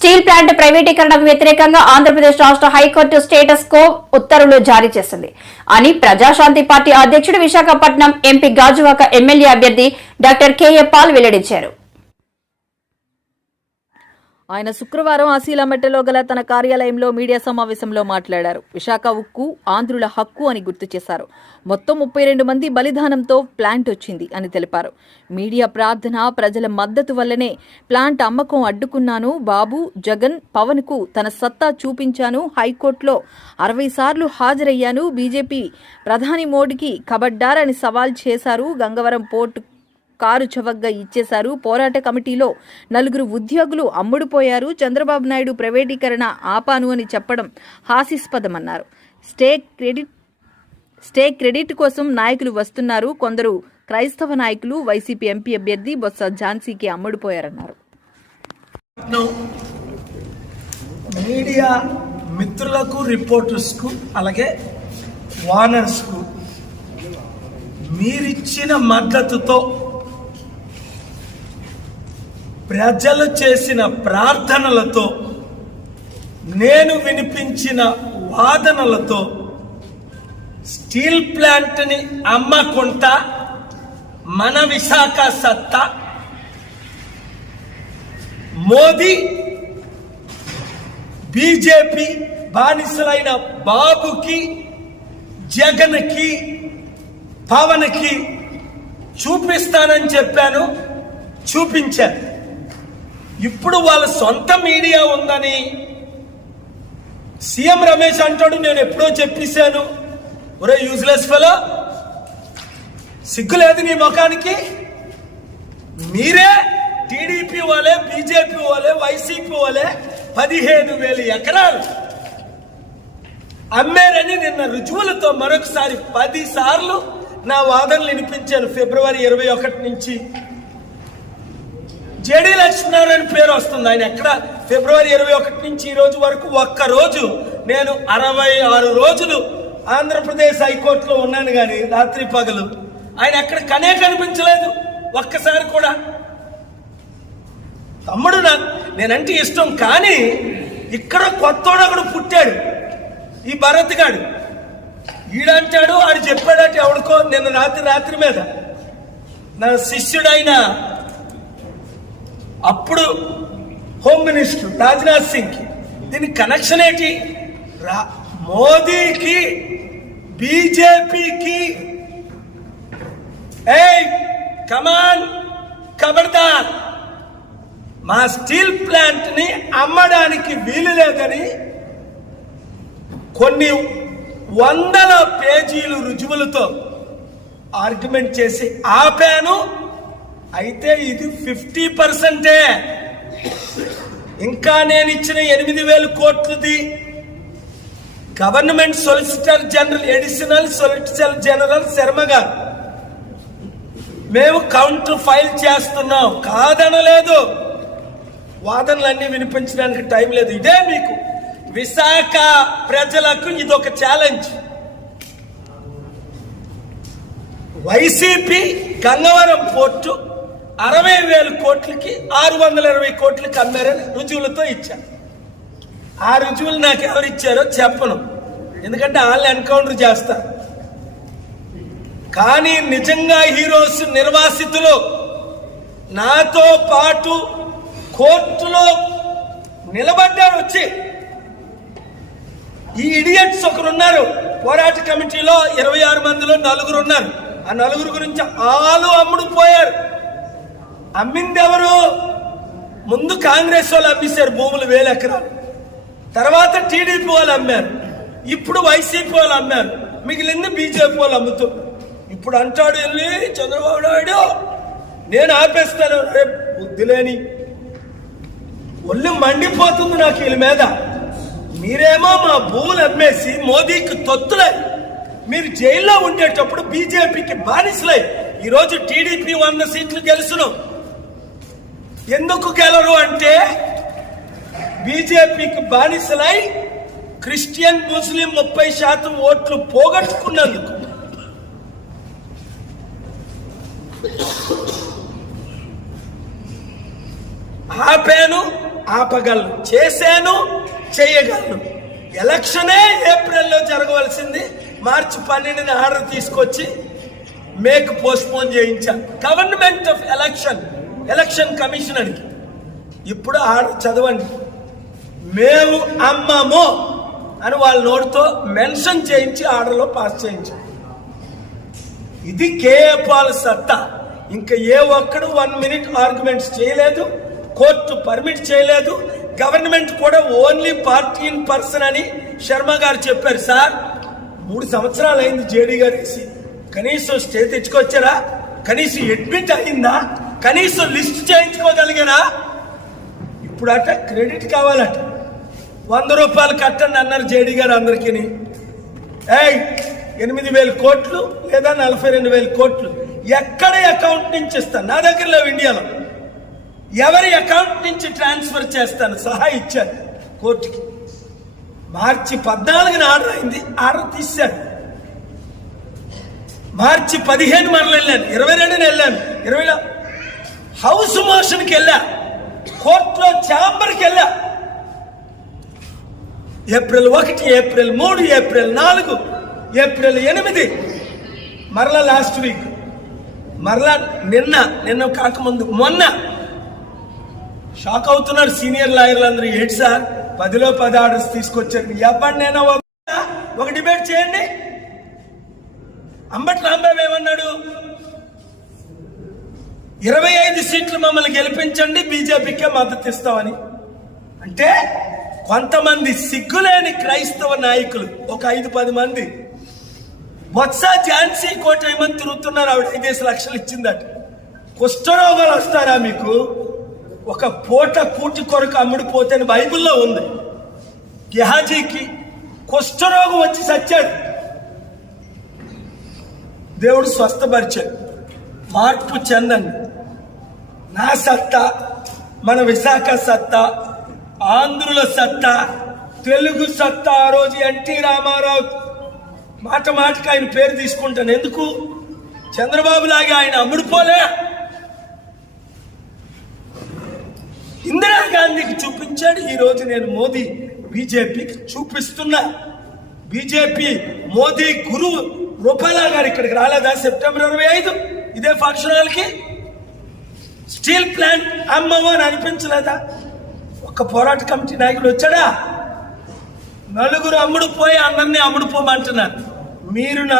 Steel plant ప్రైవేటీకరణకు వ్యతిరేకంగా ఆంధ్రప్రదేశ్ రాష్ట్ర హైకోర్టు స్టేటస్ కో ఉత్తర్వులు జారీ చేసింది. అని ప్రజాశాంతి పార్టీ అధ్యక్షుడు విశాఖపట్నం ఎంపీ గాజువాక ఎమ్మెల్యే అభ్యర్థి డాక్టర్ కేఏ పాల్ వెల్లడించారు. ఆయన శుక్రవారం ఆశీలమెట్టలో గల తన కార్యాలయంలో మీడియా సమావేశంలో మాట్లాడారు. విశాఖ ఉక్కు ఆంధ్రుల హక్కు అని గుర్తు చేశారు. మొత్తం ముప్పై రెండు మంది బలిదానంతో ప్లాంట్ వచ్చింది అని తెలిపారు. మీడియా ప్రార్థన ప్రజల మద్దతు వల్లనే ప్లాంట్ అమ్మకం అడ్డుకున్నాను. బాబు జగన్ పవన్కు తన సత్తా చూపించాను. హైకోర్టులో అరవై సార్లు హాజరయ్యాను. బీజేపీ ప్రధాని మోడీకి కబడ్డారని సవాల్ చేశారు. గంగవరం పోర్టు కారు చవగ్గా ఇచ్చేశారు. పోరాట కమిటీలో నలుగురు ఉద్యోగులు అమ్ముడుపోయారు. చంద్రబాబు నాయుడు ప్రైవేటీకరణ ఆపాను అని చెప్పడం హాస్యాస్పదమన్నారు. స్టే క్రెడిట్ స్టే క్రెడిట్ కోసం నాయకులు వస్తున్నారు. కొందరు క్రైస్తవ నాయకులు వైసీపీ ఎంపీ అభ్యర్థి బొత్స ఝాన్సీకి అమ్ముడుపోయారన్నారు. మీడియా మిత్రులకు రిపోర్టర్స్కు అలాగే వానర్స్కు మీరిచ్చిన మద్దతుతో ప్రజలు చేసిన ప్రార్థనలతో నేను వినిపించిన వాదనలతో స్టీల్ ప్లాంట్ని అమ్మకుంటా మన విశాఖ సత్తా మోదీ బీజేపీ బానిసలైన బాబుకి జగన్కి పవన్కి చూపిస్తానని చెప్పాను చూపించాను ఇప్పుడు వాళ్ళ సొంత మీడియా ఉందని సీఎం రమేష్ అంటాడు నేను ఎప్పుడో చెప్పేశాను. ఒరే యూజ్లెస్ ఫెలో సిగ్గులేదు నీ ముఖానికి. మీరే టీడీపీ వాళ్ళే బీజేపీ వాళ్ళే వైసీపీ వాళ్ళే పదిహేను వేల ఎకరాలు అమ్మారని నిన్న రుజువులతో మరొకసారి పది సార్లు నా వాదనలు వినిపించాను. ఫిబ్రవరి ఇరవై ఒకటి నుంచి జేడీ లక్ష్మీనారాయణ పేరు వస్తుంది. ఆయన ఎక్కడ? ఫిబ్రవరి ఇరవై ఒకటి నుంచి ఈ రోజు వరకు ఒక్క రోజు నేను అరవై ఆరు రోజులు ఆంధ్రప్రదేశ్ హైకోర్టులో ఉన్నాను కానీ రాత్రి పగలు. ఆయన ఎక్కడ కనే కనిపించలేదు. ఒక్కసారి కూడా. తమ్ముడు నాకు నేనంటే ఇష్టం కానీ ఇక్కడ కొత్తోడు ఒకడు పుట్టాడు. ఈ భరత్ గాడు. ఈడంటాడు ఆడు చెప్పాడట ఎవడికో నిన్న రాత్రి రాత్రి మీద. నా శిష్యుడైన అప్పుడు హోమ్ మినిస్టర్ రాజ్నాథ్ సింగ్కి దీనికి కనెక్షన్ ఏంటి? రా మోదీకి బీజేపీకి. ఏ కమాన్ ఖబర్దార్ మా స్టీల్ ప్లాంట్ని అమ్మడానికి వీలు లేదని కొన్ని వందల పేజీలు రుజువులతో ఆర్గ్యుమెంట్ చేసి ఆపాను. అయితే ఇది ఫిఫ్టీ పర్సెంటే. ఇంకా నేను ఇచ్చిన ఎనిమిది వేల కోట్లది government solicitor general additional solicitor general Sharma garu. మేము కౌంటర్ ఫైల్ చేస్తున్నాం. కాదనలేదు. వాదనలన్నీ వినిపించడానికి టైం లేదు. ఇదే మీకు. విశాఖ ప్రజలకు ఇదొక ఛాలెంజ్ వైసీపీ గంగవరం పోర్టు అరవై వేల కోట్లకి ఆరు వందల ఇరవై కోట్లకి అమ్మారని రుజువులతో ఇచ్చాను ఆ రుజువులు నాకు ఎవరు ఇచ్చారో చెప్పను. ఎందుకంటే వాళ్ళు ఎన్కౌంటర్ చేస్తారు. కానీ నిజంగా హీరోస్ నిర్వాసితులు నాతో పాటు కోర్టులో నిలబడ్డారు వచ్చి. ఈ ఇడియట్స్ ఒకరున్నారు. పోరాట కమిటీలో ఇరవై ఆరు మందిలో నలుగురు ఉన్నారు. ఆ నలుగురు గురించి ఆలు అమ్ముడు పోయారు. అమ్మింది ఎవరు ముందు కాంగ్రెస్ వాళ్ళు అమ్మేశారు భూములు వేల ఎకరాలు. తర్వాత టీడీపీ వాళ్ళు అమ్మారు. ఇప్పుడు వైసీపీ వాళ్ళు అమ్మారు. మిగిలింది బీజేపీ వాళ్ళు అమ్ముతున్నారు. ఇప్పుడు అంటాడు వెళ్ళి చంద్రబాబు నాయుడు నేను ఆపేస్తాను. రే బుద్ధిలేని ఒళ్ళు మండిపోతుంది నాకు వీళ్ళ మీద. మీరేమో మా భూములు అమ్మేసి మోదీకి తొత్తులై. మీరు జైల్లో ఉండేటప్పుడు బీజేపీకి బానిసలై. ఈరోజు టీడీపీ వంద సీట్లు గెలుసును ఎందుకు గెలరు అంటే బీజేపీకి బానిసలై క్రిస్టియన్ ముస్లిం ముప్పై శాతం ఓట్లు పోగొట్టుకున్నందుకు. ఆపాను ఆపగలను చేశాను చేయగలను. ఎలక్షనే ఏప్రిల్లో జరగవలసింది. మార్చి పన్నెండున ఆర్డర్ తీసుకొచ్చి మేక్ పోస్ట్పోన్ చేయించాను గవర్నమెంట్ ఆఫ్ ఎలక్షన్ ఎలక్షన్ కమిషనర్కి ఇప్పుడు ఆర్డర్ చదవండి. మేము అమ్మము అని వాళ్ళ నోటితో మెన్షన్ చేయించి ఆర్డర్లో పాస్ చేయించాం ఇది కేఏపాల సత్తా. ఇంకా ఏ ఒక్కడు వన్ మినిట్ ఆర్గ్యుమెంట్స్ చేయలేదు కోర్టు పర్మిట్ చేయలేదు. గవర్నమెంట్ కూడా ఓన్లీ పార్టీ ఇన్ పర్సన్ అని శర్మ గారు చెప్పారు. సార్ మూడు సంవత్సరాలు అయింది జేడీ గారు వేసి కనీసం స్టే తెచ్చుకొచ్చారా? కనీసం అడ్మిట్ అయిందా? కనీసం లిస్ట్ చేయించుకోగలిగారా? ఇప్పుడు అట క్రెడిట్ కావాలట. వంద రూపాయలు కట్టండి అన్నారు జేడీ గారు అందరికీ. ఏయ్ ఎనిమిది వేల కోట్లు లేదా నలభై రెండు వేల కోట్లు ఎక్కడ అకౌంట్ నుంచి ఇస్తాను? నా దగ్గర లేవు ఇండియాలో. ఎవరి అకౌంట్ నుంచి ట్రాన్స్ఫర్ చేస్తాను? సహా ఇచ్చాను కోర్టుకి. మార్చి పద్నాలుగున ఆర్డర్ అయింది. ఆర్డర్ తీశాను మార్చి పదిహేను మరలు వెళ్ళాను. ఇరవై రెండున వెళ్ళాను. ఇరవై హౌస్ మోషన్కి వెళ్ళా. కోర్టులో ఛాంబర్కి వెళ్ళా. ఏప్రిల్ ఒకటి ఏప్రిల్ మూడు ఏప్రిల్ నాలుగు ఏప్రిల్ ఎనిమిది మరలా లాస్ట్ వీక్. మరలా నిన్న నిన్న కాకముందు మొన్న. షాక్ అవుతున్నారు సీనియర్ లాయర్లు అందరూ ఏంటి సార్? పదిలో పది ఆర్డర్స్ తీసుకొచ్చారు. ఎవరినైనా ఒక- ఒక డిబేట్ చేయండి. అంబటి రాంబాబు ఏమన్నా ఇరవై ఐదు సీట్లు మమ్మల్ని గెలిపించండి బీజేపీకే మద్దతు ఇస్తామని. అంటే కొంతమంది సిగ్గులేని క్రైస్తవ నాయకులు ఒక ఐదు పది మంది. బొత్స ఝాన్సీ కోట ఏమని తిరుగుతున్నారు ఆవిడ ఐదేసి లక్షలు ఇచ్చిందట. కుష్ఠరోగాలు వస్తారా మీకు? ఒక పూట కూటి కొరకు అమ్ముడిపోతే అని బైబిల్లో ఉంది. గెహాజీకి కుష్ఠరోగం వచ్చి సచ్చాడు దేవుడు స్వస్థపరిచాడు. మార్పు చెందండి. నా సత్తా మన విశాఖ సత్తా ఆంధ్రుల సత్తా తెలుగు సత్తా ఆ రోజు ఎన్టీ రామారావు మాట మాటకి ఆయన పేరు తీసుకుంటాను. ఎందుకు? చంద్రబాబు లాగా ఆయన అమ్ముడుపోలే ఇందిరాగాంధీకి చూపించాడు. ఈరోజు నేను మోదీ బీజేపీకి చూపిస్తున్నా. బీజేపీ మోదీ గురువు రూపాలా గారు ఇక్కడికి రాలేదా? సెప్టెంబర్ ఇరవై ఐదు. ఇదే ఫంక్షన్ హాల్కి. స్టీల్ ప్లాంట్ అమ్మవు అని అనిపించలేదా? ఒక్క పోరాట కమిటీ నాయకుడు వచ్చాడా? నలుగురు అమ్ముడు పోయి అందరినీ అమ్ముడు పోమంటున్నారు. మీరు నా